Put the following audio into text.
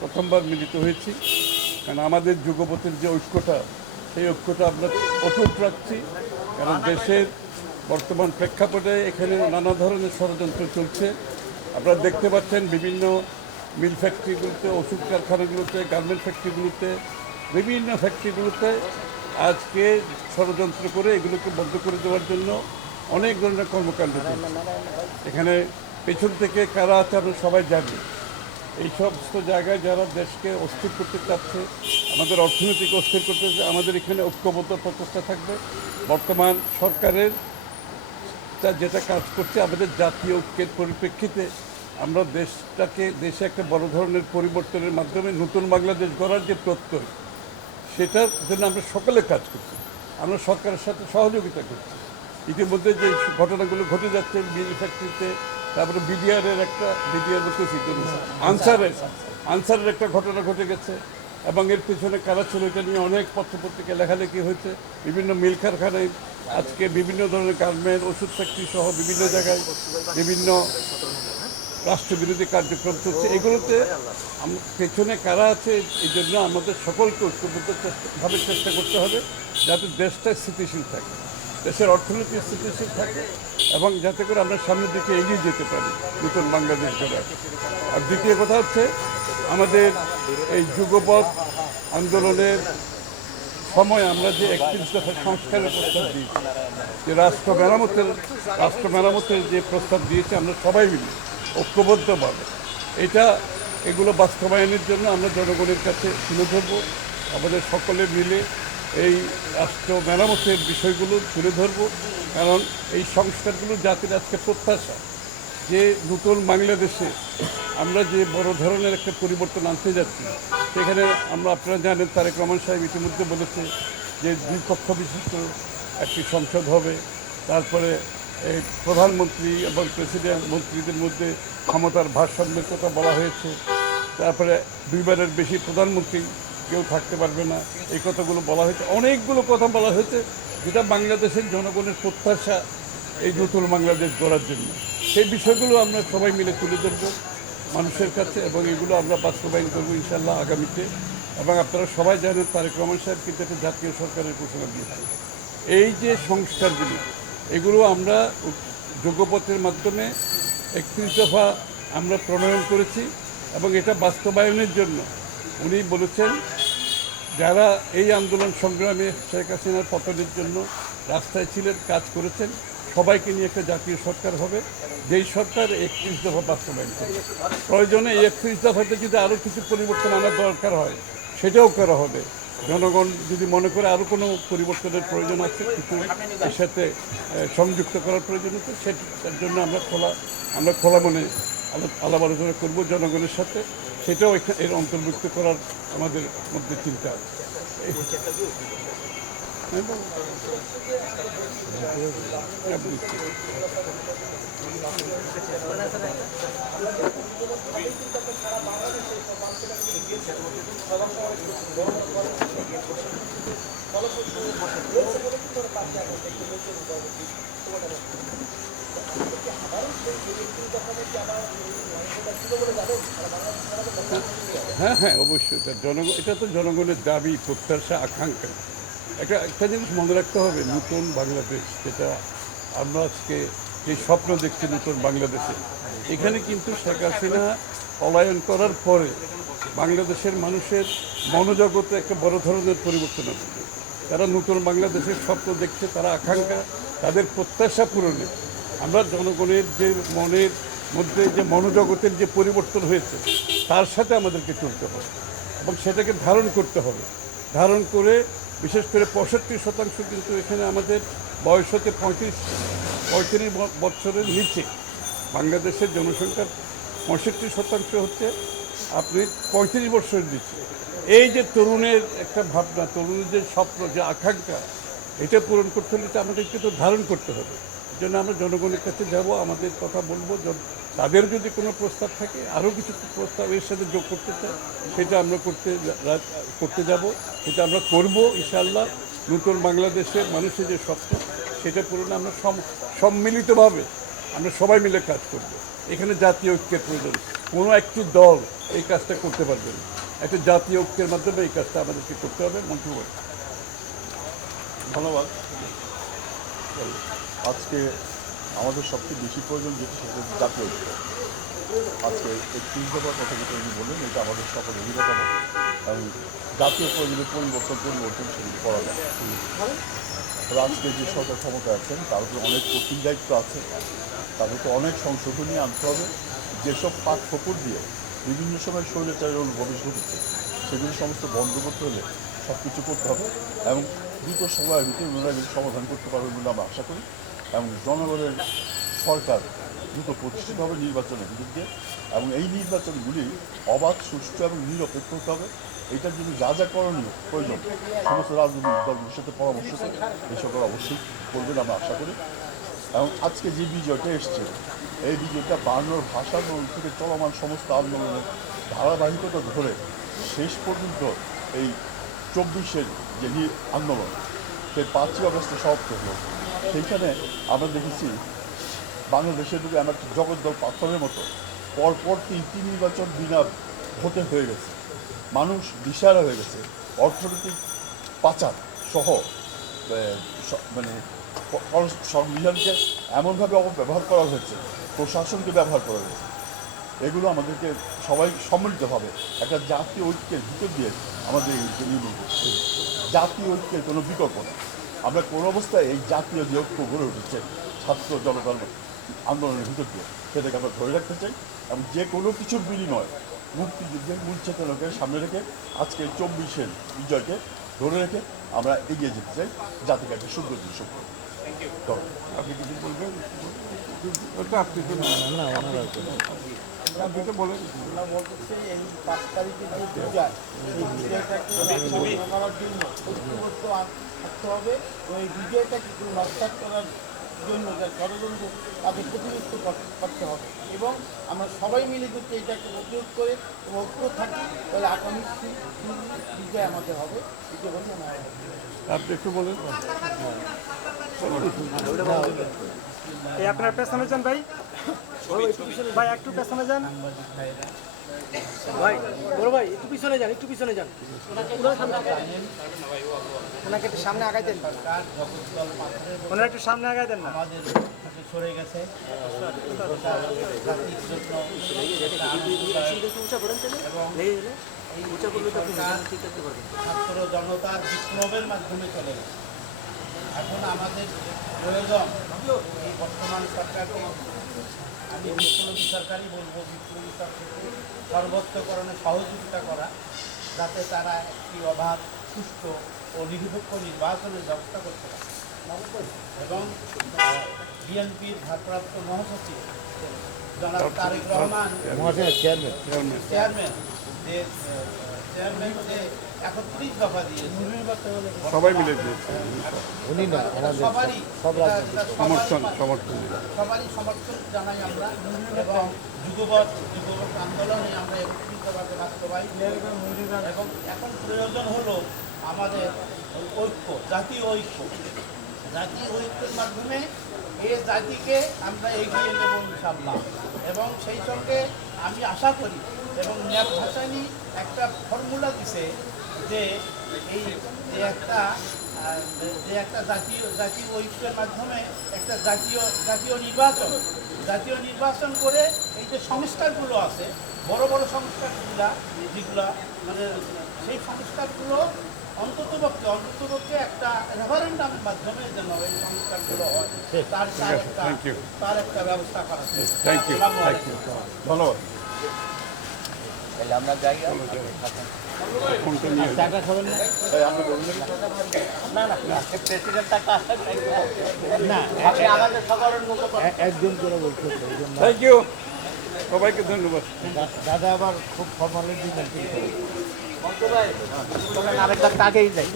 প্রথমবার মিলিত হয়েছি, কারণ আমাদের যুগপথের যে ঐক্যটা, সেই ঐক্যটা আমরা অটুট রাখছি। কারণ দেশের বর্তমান প্রেক্ষাপটে এখানে নানা ধরনের ষড়যন্ত্র চলছে। আপনারা দেখতে পাচ্ছেন বিভিন্ন মিল ফ্যাক্টরিগুলোতে, ওষুধ কারখানাগুলোতে, গার্মেন্ট ফ্যাক্টরিগুলোতে, বিভিন্ন ফ্যাক্টরিগুলোতে আজকে ষড়যন্ত্র করে এগুলোকে বন্ধ করে দেওয়ার জন্য অনেক ধরনের কর্মকাণ্ড চলছে। এখানে পেছন থেকে কারা আছে আমরা সবাই জানি। এই সমস্ত জায়গায় যারা দেশকে অস্থির করতে চাচ্ছে, আমাদের অর্থনৈতিক অস্থির করতে চাচ্ছে, আমাদের এখানে ঐক্যবদ্ধ প্রচেষ্টা থাকবে। বর্তমান সরকারের যেটা কাজ করছে, আমাদের জাতীয় ঐক্যের পরিপ্রেক্ষিতে আমরা দেশে একটা বড় ধরনের পরিবর্তনের মাধ্যমে নতুন বাংলাদেশ গড়ার যে প্রত্যয়, সেটার জন্য আমরা সকলে কাজ করছি। আমরা সরকারের সাথে সহযোগিতা করছি। ইতিমধ্যে যে ঘটনাগুলো ঘটে যাচ্ছে মিল ফ্যাক্টরিতে, তারপরে বিডিআর বলতেছি আনসারের একটা ঘটনা ঘটে গেছে, এবং এর পেছনে কারা ছিল এটা নিয়ে অনেক পত্রপত্রিকা লেখালেখি হয়েছে। বিভিন্ন মিল কারখানায় আজকে বিভিন্ন ধরনের গার্মেন্ট, ওষুধ ফ্যাক্টরি সহ বিভিন্ন জায়গায় বিভিন্ন রাষ্ট্রবিরোধী কার্যক্রম চলছে। এগুলোতে পেছনে কারা আছে, এই জন্য আমাদের সকলকে ঐক্যবদ্ধভাবে চেষ্টা করতে হবে যাতে দেশটা স্থিতিশীল থাকে, দেশের অর্থনীতি স্থিতিশীল থাকে, এবং যাতে করে আমরা সামনের দিকে এগিয়ে যেতে পারি নতুন বাংলাদেশ গড়ার। আর দ্বিতীয় কথা হচ্ছে, আমাদের এই যুগপৎ আন্দোলনের সময় আমরা যে 31 দফা সংস্কারের প্রস্তাব দিয়েছি, যে রাষ্ট্র মেরামতের যে প্রস্তাব দিয়েছি আমরা সবাই মিলে ঐক্যবদ্ধভাবে, এগুলো বাস্তবায়নের জন্য আমরা জনগণের কাছে তুলে ধরবো। আমাদের সকলে মিলে এই রাষ্ট্র মেরামতের বিষয়গুলো তুলে ধরবো, কারণ এই সংস্কারগুলো জাতির আজকে প্রত্যাশা যে নতুন বাংলাদেশে আমরা যে বড় ধরনের একটা পরিবর্তন আনতে যাচ্ছি। সেখানে আপনারা জানেন, তারেক রহমান সাহেব ইতিমধ্যে বলেছে যে 2 কক্ষ বিশিষ্ট একটি সংসদ হবে। তারপরে এই প্রধানমন্ত্রী এবং প্রেসিডেন্ট মন্ত্রীদের মধ্যে ক্ষমতার ভারসাম্যের কথা বলা হয়েছে। তারপরে 2বারের বেশি প্রধানমন্ত্রী কেউ থাকতে পারবে না, এই কথাগুলো বলা হয়েছে। অনেকগুলো কথা বলা হয়েছে যেটা বাংলাদেশের জনগণের প্রত্যাশা এই নতুন বাংলাদেশ গড়ার জন্য। সেই বিষয়গুলো আমরা সবাই মিলে তুলে ধরবো মানুষের কাছে, এবং এগুলো আমরা বাস্তবায়ন করবো ইনশাল্লাহ আগামীতে। এবং আপনারা সবাই জানেন, তারেক রহমান সাহেব কিন্তু একটা জাতীয় সরকারের ঘোষণা দিয়েছে। এই যে সংস্কারগুলি, এগুলো আমরা যোগ্যপত্রের মাধ্যমে 31 দফা আমরা প্রণয়ন করেছি, এবং এটা বাস্তবায়নের জন্য উনি বলেছেন যারা এই আন্দোলন সংগ্রামে শেখ হাসিনার পতনের জন্য রাস্তায় ছিলেন, কাজ করেছেন, সবাইকে নিয়ে একটা জাতীয় সরকার হবে, যেই সরকার 31 দফা বাস্তবায়ন করবে। প্রয়োজনে এই 31 দফাতে যদি আরও কিছু পরিবর্তন আনার দরকার হয় সেটাও করা হবে। জনগণ যদি মনে করে আরও কোনো পরিবর্তনের প্রয়োজন আছে, কিছু এর সাথে সংযুক্ত করার প্রয়োজন আছে, সেটার জন্য আমরা খোলা মনে আলাপ আলোচনা করবো জনগণের সাথে। সেটাও এর অন্তর্ভুক্ত করার আমাদের মধ্যে চিন্তা আছে। হ্যাঁ হ্যাঁ, অবশ্যই এটা তো জনগণের দাবি, প্রত্যাশা, আকাঙ্ক্ষা। একটা জিনিস মনে রাখতে হবে, নতুন বাংলাদেশ যেটা আমরা আজকে যে স্বপ্ন দেখছি নতুন বাংলাদেশে, এখানে কিন্তু শেখ হাসিনা পলায়ন করার পরে বাংলাদেশের মানুষের মনোজগতে একটা বড় ধরনের পরিবর্তন আসবে। তারা নতুন বাংলাদেশের স্বপ্ন দেখছে, তারা আকাঙ্ক্ষা, তাদের প্রত্যাশা পূরণে আমরা জনগণের যে মনের মধ্যে যে মনোজগতের যে পরিবর্তন হয়েছে তার সাথে আমাদেরকে চলতে হবে, এবং সেটাকে ধারণ করতে হবে। ধারণ করে বিশেষ করে 65% কিন্তু এখানে আমাদের বয়স হতে 35 বছরের নিচে। বাংলাদেশের জনসংখ্যার 65% হচ্ছে আপনি 35 বছরের নিচে। এই যে তরুণের একটা ভাবনা, তরুণের যে স্বপ্ন, যে আকাঙ্ক্ষা, এটা পূরণ করতে হলে আমাদেরকে তো ধারণ করতে হবে। এই জন্য আমরা জনগণের কাছে যাব, আমাদের কথা বলবো। তাদের যদি কোনো প্রস্তাব থাকে, আরও কিছু প্রস্তাব এর সাথে যোগ করতে চায়, সেটা আমরা করতে যাব, সেটা আমরা করব ইনশাআল্লাহ। নতুন বাংলাদেশের মানুষের যে স্বপ্ন, সেটা পূরণে আমরা সম্মিলিতভাবে আমরা সবাই মিলে কাজ করব। এখানে জাতীয় ঐক্যের প্রয়োজন। কোনো একটি দল এই কাজটা করতে পারবেন। একটা জাতীয় ঐক্যের মাধ্যমে এই কাজটা আমাদেরকে করতে হবে। মন্ত্রী ধন্যবাদ। আজকে আমাদের সবচেয়ে বেশি প্রয়োজন যেটি সেটা হচ্ছে জাতীয় ঐক্য। আজকে ৩১ দফার কথা যেটা উনি বললেন, এটা আমাদের সকলের অভিজ্ঞতা এবং জাতীয় প্রয়োজনের পরিবর্তন সেগুলি করা যায়। আজকে যে সরকার ক্ষমতা আছেন তার উপরে অনেক কঠিন দায়িত্ব আছে, তাদেরকে অনেক সংশোধনী আনতে হবে। যেসব ফাঁক ফোকর দিয়ে বিভিন্ন সময় স্বৈরাচারের অনুপ্রবেশ ঘটেছে সেগুলি সমস্ত বন্ধ করতে হলে সব কিছু করতে হবে এবং দ্রুত সময়ের ভিতরে ওনারা এগুলি সমাধান করতে পারবেন বলে আমরা আশা করি। এবং জনগণের সরকার দ্রুত প্রতিষ্ঠিত হবে নির্বাচনের বিরুদ্ধে এবং এই নির্বাচনগুলি অবাধ, সুষ্ঠু এবং নিরপেক্ষ হতে হবে। এটার জন্য যা যা করণীয় প্রয়োজন সমস্ত রাজনৈতিক দলগুলোর সাথে পরামর্শ করে এই সকল অবশ্যই করবেন আমরা আশা করি। এবং আজকে যে বিজয়টা এসছে, এই বিজয়টা 52 ভাষা থেকে চলমান সমস্ত আন্দোলনের ধারাবাহিকতা ধরে শেষ পর্যন্ত এই 24-এর যে আন্দোলন সে 5ই আগস্টে সমাপ্ত হলো। সেইখানে আমরা দেখেছি বাংলাদেশের দিকে আমার জগদ্দল পাথরের মতো পরপর 3টি নির্বাচন বিনা ভোটে হয়ে গেছে, মানুষ দিশাহারা হয়ে গেছে, অর্থনৈতিক পাচার সহ মানে সংবিধানকে এমনভাবে অপব্যবহার করা হয়েছে, প্রশাসনকে ব্যবহার করা হয়েছে। এগুলো আমাদেরকে সবাই সম্মিলিতভাবে একটা জাতীয় ঐক্যের ভিতর দিয়ে আমাদের জাতীয় ঐক্যের কোনো বিকল্প নেই। আমরা কোনো অবস্থায় এই জাতীয় যে ঐক্য গড়ে উঠেছে ছাত্র জনগণ আন্দোলনের ভিতর দিয়ে সেটাকে আমরা ধরে রাখতে চাই এবং যে কোনো কিছুর বিনিময় মুক্তিযুদ্ধের মূল চেতনাকে সামনে রেখে আজকে 24-এর বিজয়কে ধরে রেখে আমরা এগিয়ে যেতে চাই, জাতিকে একটা সুন্দর দৃশ্য করব। আপনি কিছু বলবেন? আপনি তো আপনি তো বলেন। আমরা বলতে চাই এই 5 তারিখে যে বিজয়, এই বিজয়টাকে রক্ষা করার জন্য ঐক্যবদ্ধ থাকতে হবে এবং এই বিজয়টাকে নস্যাৎ করার জন্য ষড়যন্ত্র তাদের প্রতিনিধিত্ব করতে হবে এবং আমরা সবাই মিলে যদি এটাকে প্রতিরোধ করে এবং ঐক্য থাকি তাহলে আগামী বিজয় আমাদের হবে। এটা বলে মনে হয়। আপনি একটু বলেন। এই আপনার পেছনে যান ভাই, ভাই একটু পেছনে যান, ভাই বড় ভাই একটু পিছনে যান, একটু পিছনে যান, ওনাকে একটু সামনে আগাই দেন, ওনারা একটু সামনে আগাই দেন না। আমাদের কাছে সরে গেছে ছাত্র জনতার বিপ্লবের মাধ্যমে চলে গেছে। এখন আমাদের প্রয়োজন এই বর্তমান সরকারকে, আমি বিপ্লবী সরকারই বলবো, বিপ্লবী সরকারকে সর্বোচ্চকরণে সহযোগিতা করা যাতে তারা একটি অবাধ, সুষ্ঠু ও নিরপেক্ষ নির্বাচনের ব্যবস্থা করতে পারে এবং বিএনপির ভারপ্রাপ্ত মহাসচিব জনাব তারেক রহমান চেয়ারম্যান যে 31 দফা দিয়ে সবাই মিলে দিয়েছে, সবারই সমর্থন সবারই সমর্থন জানাই আমরা এবং যুগপৎ আন্দোলনে আমরা একত্রিতভাবে বাস্তবায়ন এবং এখন প্রয়োজন হলো আমাদের ঐক্য, জাতীয় ঐক্যের মাধ্যমে এই জাতিকে আমরা এগিয়ে নেব ইনশাআল্লাহ। এবং সেই সঙ্গে আমি আশা করি এবং ন্যাপ ভাসানী একটা ফর্মুলা দিছে যে এই যে একটা জাতীয় ঐক্যের মাধ্যমে একটা জাতীয় নির্বাচন করে এই যে সংস্কারগুলো আছে, বড় বড় সংস্কারগুলা যেগুলা মানে সেই সংস্কারগুলো অন্ততপক্ষে একটা রেফারেন্ডামের মাধ্যমে যেন এই সংস্কারগুলো হয়, তার একটা ব্যবস্থা করা। Thank you. ধন্যবাদ। তাহলে আমরা যাই ফোনটা নিয়ে প্রেসিডেন্ট না আমাদের সাধারণ একজন করে বলতে। থ্যাংক ইউ, সবাইকে ধন্যবাদ। দাদা আবার খুব ফর্মালিটি মেনটেন করে আরেকটা কাগেই যায়।